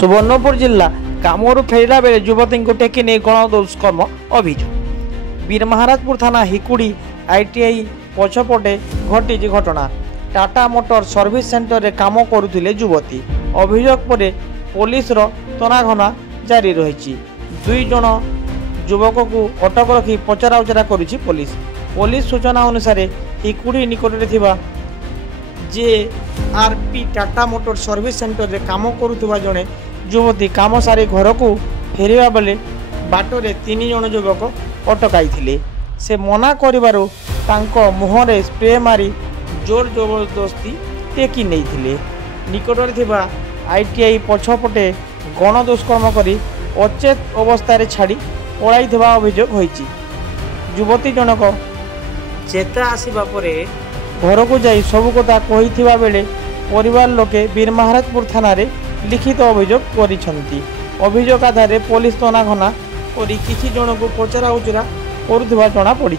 सुवर्णपुर जिला कामरू फेरला बेले युवती को टेकी नहीं गण दुष्कर्म अभियोग। वीरमहाराजपुर थाना हिकुड़ी आईटीआई पछपटे घटी घटना। टाटा मोटर सर्विस सेंटर रे काम करुथिले युवती। अभियोग पर पुलिस तनाघना जारी रही। दुई जन युवक को अटक रखी पचराउचरा करुछि पुलिस। पुलिस सूचना अनुसार हिकुड़ी निकट थिबा GRP Tata motor service centre रे काम करुवा जड़े युवती काम सारी घर को फेरवा बेले बाटरे 3 जन युवक अटकाई। से मना करिबारु तांको मुहरे स्प्रे मारी जोर जबरदस्ती टेकी नहीं। निकटरे थिबा आईटीआई पछपटे गण दुष्कर्म करी अचेत अवस्था छाड़ी पलाई अभियोग होईची। युवती जनक चेता आसीबा परे घर को जाई सब कथा कही बेले परिवार लोके वीरमहाराजपुर थाना रे लिखित अभियोग करिसंती। अभियोग आधार पुलिस तनाघना करी किछि जन को पचरा उचरा करुवा जना पड़ी।